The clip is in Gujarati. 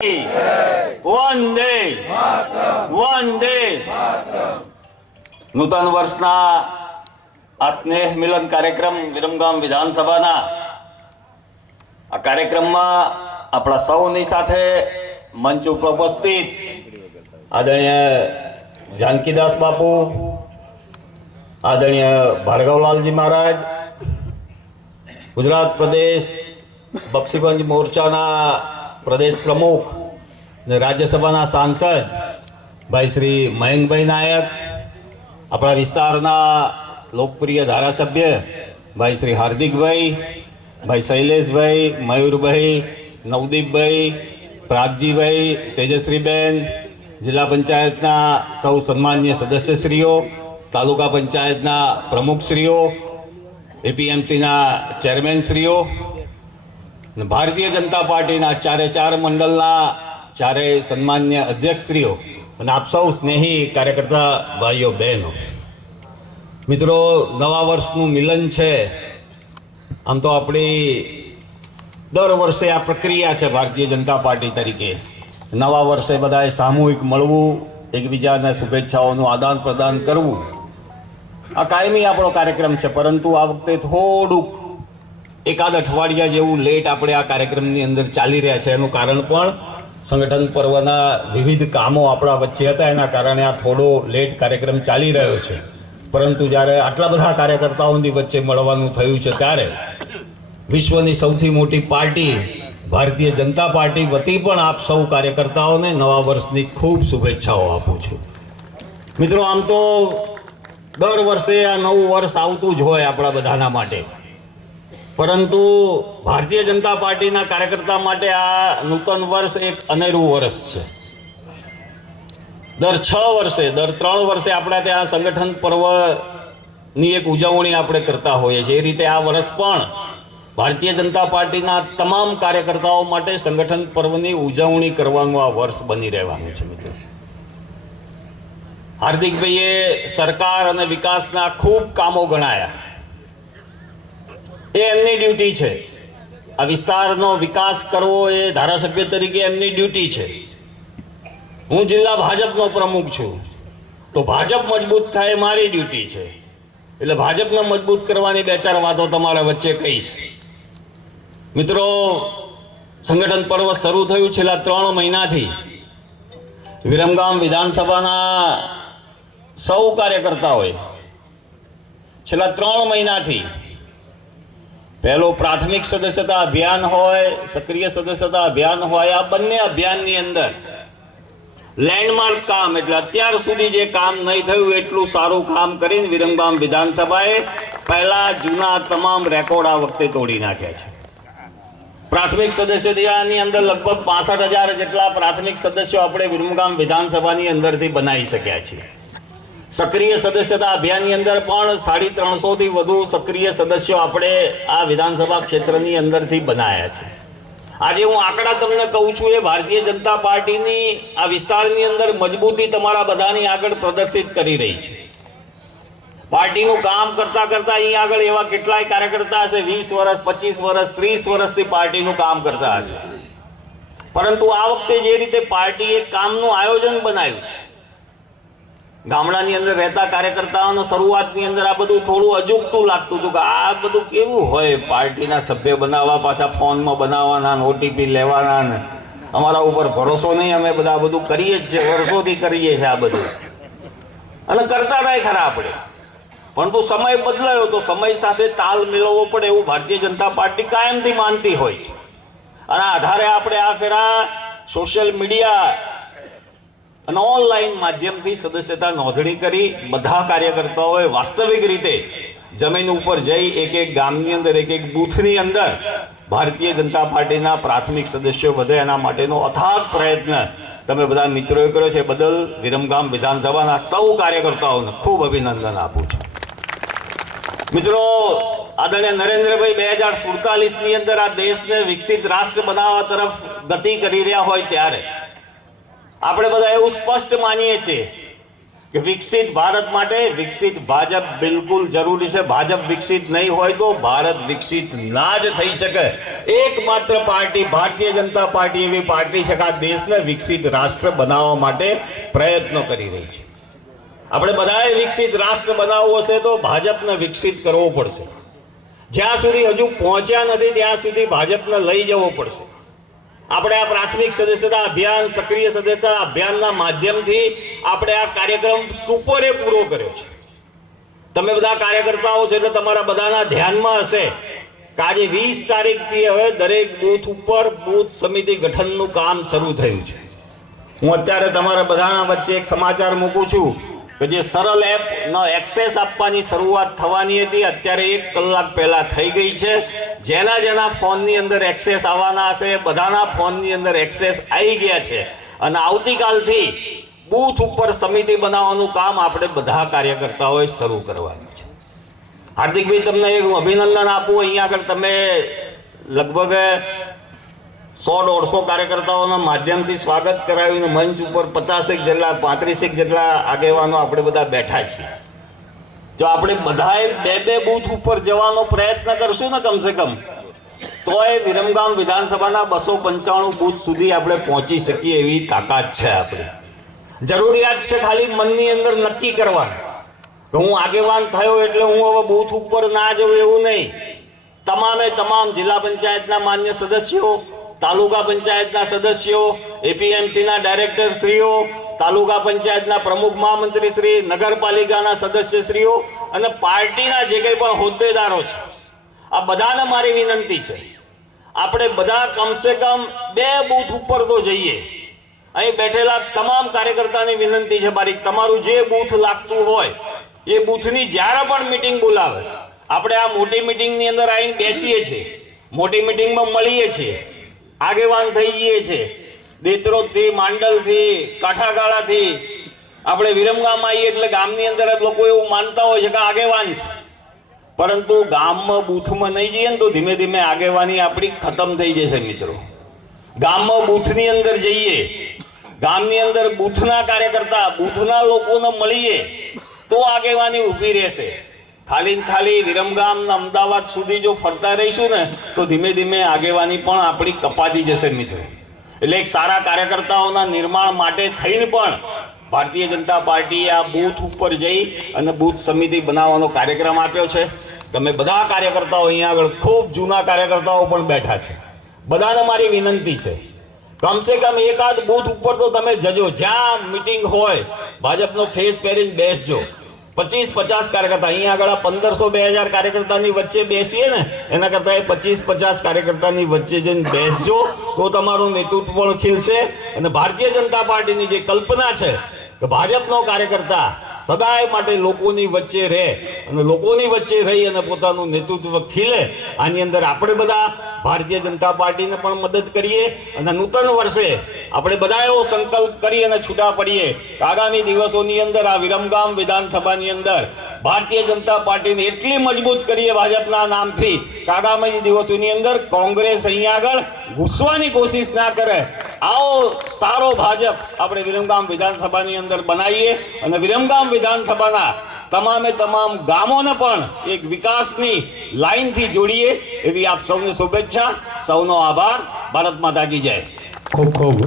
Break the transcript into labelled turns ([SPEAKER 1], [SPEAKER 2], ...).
[SPEAKER 1] વંદે વંદે નૂતન વર્ષના આ સ્નેહ મિલન કાર્યક્રમ વિરમગામ વિધાનસભાના. આ કાર્યક્રમમાં આપણા સૌની સાથે મંચ ઉપર ઉપસ્થિત આદરણીય જાનકીદાસ બાપુ, આદરણીય ભાર્ગવલાલજી મહારાજ, ગુજરાત પ્રદેશ બક્ષીગંજ મોરચાના પ્રદેશ પ્રમુખ ને રાજ્યસભાના સાંસદ ભાઈ શ્રી મયંકભાઈ નાયક, આપણા વિસ્તારના લોકપ્રિય ધારાસભ્ય ભાઈ શ્રી હાર્દિકભાઈ, ભાઈ શૈલેષભાઈ, મયુરભાઈ, નવદીપભાઈ, પ્રાગજીભાઈ તેજશ્રીબેન, જિલ્લા પંચાયતના સૌ સન્માન્ય સદસ્યશ્રીઓ, તાલુકા પંચાયતના પ્રમુખશ્રીઓ, એપીએમસીના ચેરમેનશ્રીઓ ભારતીય જનતા પાર્ટીના ચારે ચાર મંડળના ચારે સન્માન્ય અધ્યક્ષશ્રીઓ અને આપ સૌ સ્નેહી કાર્યકર્તા ભાઈઓ, બહેનો. મિત્રો, નવા વર્ષનું મિલન છે. આમ તો આપણી દર વર્ષે આ પ્રક્રિયા છે ભારતીય જનતા પાર્ટી તરીકે. નવા વર્ષે બધાએ સામૂહિક મળવું, એકબીજાને શુભેચ્છાઓનું આદાન પ્રદાન કરવું. આ કાયમી આપણો કાર્યક્રમ છે, પરંતુ આ વખતે થોડુંક એકાદ અઠવાડિયા જેવું લેટ આપણે આ કાર્યક્રમની અંદર ચાલી રહ્યા છે. એનું કારણ પણ સંગઠન પર્વના વિવિધ કામો આપણા વચ્ચે હતા. એના કારણે આ થોડો લેટ કાર્યક્રમ ચાલી રહ્યો છે. પરંતુ જ્યારે આટલા બધા કાર્યકર્તાઓની વચ્ચે મળવાનું થયું છે ત્યારે વિશ્વની સૌથી મોટી પાર્ટી, ભારતીય જનતા પાર્ટી વતી પણ આપ સૌ કાર્યકર્તાઓને નવા વર્ષની ખૂબ શુભેચ્છાઓ આપું છું. મિત્રો, આમ તો દર વર્ષે આ નવું વર્ષ આવતું જ હોય આપણા બધાના માટે. પરંતુ ભારતીય જનતા પાર્ટીના કાર્યકર્તા માટે આ નૂતન વર્ષ એક અનેરું વર્ષ છે. દર છ વર્ષે, દર ત્રણ વર્ષે આપણે ત્યાં સંગઠન પર્વની એક ઉજવણી આપણે કરતા હોઈએ છીએ. એ રીતે આ વર્ષ પણ ભારતીય જનતા પાર્ટીના તમામ કાર્યકર્તાઓ માટે સંગઠન પર્વની ઉજવણી કરવાનું આ વર્ષ બની રહેવાનું છે મિત્રો. હાર્દિકભાઈએ સરકાર અને વિકાસના ખૂબ કામો ગણાયા. એ એમની ડ્યુટી છે. આ વિસ્તારનો વિકાસ કરવો એ ધારાસભ્ય તરીકે એમની ડ્યુટી છે. હું જિલ્લા ભાજપનો પ્રમુખ છું. તો ભાજપ મજબૂત થાય મારી ડ્યુટી છે. એટલે ભાજપને મજબૂત કરવાની બે ચાર વાતો તમારા વચ્ચે કહીશ. મિત્રો, સંગઠન પર્વ શરૂ થયું છેલ્લા ત્રણ મહિનાથી. વિરમગામ વિધાનસભાના સૌ કાર્યકર્તાઓએ છેલ્લા ત્રણ મહિનાથી પહેલો પ્રાથમિક સદસ્યતા અભિયાન હોય, સક્રિય સદસ્યતા અભિયાન હોય, આ બંને અભિયાનની અંદર લેન્ડમાર્ક કામ, એટલે અત્યાર સુધી જે કામ નહીં થયું એટલું સારું કામ કરીને વિરંગામ વિધાનસભાએ પહેલા જૂના તમામ રેકોર્ડ આ વખતે તોડી નાખ્યા છે. પ્રાથમિક સદસ્યતાની અંદર લગભગ પાસઠ હજાર જેટલા પ્રાથમિક સદસ્યો આપણે વિરમગામ વિધાનસભાની અંદરથી બનાવી શક્યા છીએ. સક્રિય સદસ્યતા અભિયાનની અંદર પણ સાડી ત્રણસોથી વધુ સક્રિય સદસ્યો આપણે આ વિધાનસભા ક્ષેત્રની અંદરથી બનાયા છે. આજે હું આંકડા તમને કહું છું એ ભારતીય જનતા પાર્ટીની આ વિસ્તારની અંદર મજબૂતી તમારા બધાની આગળ પ્રદર્શિત કરી રહી છે. પાર્ટીનું કામ કરતા કરતા અહીં આગળ એવા કેટલાય કાર્યકર્તા હશે, વીસ વર્ષ, પચીસ વર્ષ, ત્રીસ વર્ષથી પાર્ટીનું કામ કરતા હશે. પરંતુ આ વખતે જે રીતે પાર્ટીએ કામનું આયોજન બનાવ્યું છે ગામડાની અંદર રહેતા કાર્યકર્તાઓને શરૂઆતની અંદર આ બધું થોડું અજુગતું લાગતું હતું કે આ બધું કેવું હોય પાર્ટીના સભ્ય બનાવવા, પાછા ફોનમાં બનાવવાના ને ઓટીપી લેવાના ને. અમારા ઉપર ભરોસો નહીં, અમે બધા બધું કરીએ જ છે વર્ષોથી કરીએ છીએ આ બધું. અને કરતા થાય ખરા આપણે. પરંતુ સમય બદલાયો તો સમય સાથે તાલ મેળવવો પડે એવું ભારતીય જનતા પાર્ટી કાયમથી માનતી હોય છે. અને આધારે આપણે આ ફેરા સોશિયલ મીડિયા અને ઓનલાઈન માધ્યમથી સદસ્યતા નોંધણી કરી બધા કાર્યકર્તાઓએ વાસ્તવિક રીતે જમીન ઉપર જઈ એક એક ગામની અંદર, એક એક બૂથની અંદર ભારતીય જનતા પાર્ટીના પ્રાથમિક સદસ્યો વધે એના માટેનો અથાગ પ્રયત્ન તમે બધા મિત્રોએ કર્યો છે. બદલ વિરમગામ વિધાનસભાના સૌ કાર્યકર્તાઓને ખૂબ અભિનંદન આપું છું. મિત્રો, આદરણીય નરેન્દ્રભાઈ, બે હજાર સુડતાલીસની અંદર આ દેશને વિકસિત રાષ્ટ્ર બનાવવા તરફ ગતિ કરી રહ્યા હોય ત્યારે આપણે બધા એવું સ્પષ્ટ માનીએ છીએ કે વિકસિત ભારત માટે વિકસિત ભાજપ બિલકુલ જરૂરી છે. ભાજપ વિકસિત નહીં હોય તો ભારત વિકસિત ના જ થઈ શકે. એકમાત્ર પાર્ટી ભારતીય જનતા પાર્ટી એવી પાર્ટી છે કે આ દેશને વિકસિત રાષ્ટ્ર બનાવવા માટે પ્રયત્નો કરી રહી છે. આપણે બધાએ વિકસિત રાષ્ટ્ર બનાવવું હશે તો ભાજપને વિકસિત કરવો પડશે. જ્યાં સુધી હજુ પહોંચ્યા નથી ત્યાં સુધી ભાજપને લઈ જવો પડશે. આપણે આ પ્રાથમિક સદસ્યતા અભિયાન, સક્રિય સદસ્યતા અભિયાનના માધ્યમથી આપણે આ કાર્યક્રમ સુપરે પૂરો કર્યો છે. તમે બધા કાર્યકર્તાઓ છો એટલે તમારા બધાના ધ્યાનમાં હશે કે આજે વીસ તારીખથી હવે દરેક બૂથ ઉપર બૂથ સમિતિ ગઠનનું કામ શરૂ થયું છે. હું અત્યારે તમારા બધાના વચ્ચે એક સમાચાર મૂકું છું. કે જે સરળ એપનો એક્સેસ આપવાની શરૂઆત થવાની હતી, અત્યારે એક કલાક પહેલા થઈ ગઈ છે. જેના જેના ફોનની અંદર એક્સેસ આવવાના હશે, બધાના ફોનની અંદર એક્સેસ આવી ગયા છે. અને આવતીકાલથી બૂથ ઉપર સમિતિ બનાવવાનું કામ આપણે બધા કાર્યકર્તાઓએ શરૂ કરવાનું છે. હાર્દિકભાઈ, તમને એક અભિનંદન આપું. અહીંયા આગળ તમે લગભગ સો દોઢસો કાર્યકર્તાઓના માધ્યમથી સ્વાગત કરાવીને મંચ ઉપર પચાસેક જેટલા, પાંત્રીસેક જેટલા આગેવાનો આપણે બધા બેઠા છીએ. જો આપણે બધાએ બે બે બૂથ ઉપર જવાનો પ્રયત્ન કરશું ને કમસે કમ તો એ વિરમગામ વિધાનસભાના બસો પંચાણું બૂથ સુધી આપણે પહોંચી શકીએ એવી તાકાત છે આપણી. જરૂરિયાત છે ખાલી મનની અંદર નક્કી કરવાની. હું આગેવાન થયો એટલે હું હવે બૂથ ઉપર ના જઉં એવું નહીં. તમામે તમામ જિલ્લા પંચાયતના માન્ય સદસ્યો તાલુકા પંચાયતના સદસ્યો એપીએમસીના ડાયરેક્ટર શ્રીઓ, તાલુકા પંચાયતના પ્રમુખ મહામંત્રી શ્રી, નગરપાલિકાના સદસ્યશ્રીઓ અને પાર્ટીના જે કંઈ પણ હોદ્દેદારો છે. આ બધાને મારી વિનંતી છે. આપણે બધા કમસે કમ બે બૂથ ઉપર તો જઈએ. અહીં બેઠેલા તમામ કાર્યકર્તાની વિનંતી છે મારી, તમારું જે બૂથ લાગતું હોય, એ બૂથની જ્યારે પણ મિટિંગ બોલાવે, આપણે આ મોટી મિટિંગની અંદર આવીને બેસીએ છીએ. મોટી મિટિંગમાં મળીએ છીએ. આગેવાન થઈ જઈએ છીએ દેત્રોદથી, માંડલથી, કાંઠાગાળાથી. આપણે વિરમગામ આવીએ એટલે ગામની અંદર જ લોકો એવું માનતા હોય છે કે આગેવાન છે. પરંતુ ગામમાં બૂથમાં નહીં જઈએ ને તો ધીમે ધીમે આગેવાની આપણી ખતમ થઈ જશે મિત્રો. ગામમાં બૂથની અંદર જઈએ. ગામની અંદર બૂથના કાર્યકર્તા, બૂથના લોકોને મળીએ તો આગેવાની ઊભી રહેશે. ખાલી ખાલી વિરમગામ અમદાવાદ સુધી જો ફરતા રહીશું ને, તો ધીમે ધીમે આગેવાની પણ આપણી કપાતી જશે મિત્રો. એટલે એક સારા કાર્યકર્તાઓના નિર્માણ માટે થઈને પણ ભારતીય જનતા પાર્ટીએ આ બૂથ ઉપર જઈ અને બૂથ સમિતિ બનાવવાનો કાર્યક્રમ આપ્યો છે. તમે બધા કાર્યકર્તાઓ અહીંયા આગળ, ખૂબ જૂના કાર્યકર્તાઓ પણ બેઠા છે. બધાને મારી વિનંતી છે. કમસે કમ એકાદ બૂથ ઉપર તો તમે જજો. જ્યાં મિટિંગ હોય, ભાજપનો ફેસ પહેરીને બેસજો. પચીસ પચાસ કાર્યકર્તા. અહીંયા આગળ પંદરસો બે હજાર કાર્યકર્તાની વચ્ચે બેસીએ ને, એના કરતાં એ પચીસ પચાસ કાર્યકર્તાની વચ્ચે જઈને બેસજો તો તમારું નેતૃત્વ પણ ખીલશે. અને ભારતીય જનતા પાર્ટીની જે કલ્પના છે કે ભાજપનો કાર્યકર્તા સદાય માટે લોકોની વચ્ચે રહે અને લોકોની વચ્ચે રહી અને પોતાનું નેતૃત્વ ખીલે, આની અંદર આપણે બધા ભારતીય જનતા પાર્ટીને પણ મદદ કરીએ. અને નૂતન વર્ષે આપણે બધા એવો સંકલ્પ કરી અને છૂટા પડીએ આગામી દિવસોની અંદર, આ વિરમગામ વિધાનસભાની અંદર ભારતીય જનતા પાર્ટીને એટલી મજબૂત કરીએ ભાજપના નામથી કે આગામી દિવસોની અંદર કોંગ્રેસ અહીંયા આગળ ઘૂસવાની કોશિશ ના કરે. આવો સારો ભાજપ આપણે વિરમગામ વિધાનસભાની અંદર બનાવીએ અને વિરમગામ વિધાનસભાના તમામે તમામ ગામોને પણ એક વિકાસની લાઈનથી જોડીએ. એવી આપ સૌને શુભેચ્છા, સૌનો આભાર. ભારત માતા કી જય.
[SPEAKER 2] ખૂબ ખૂબ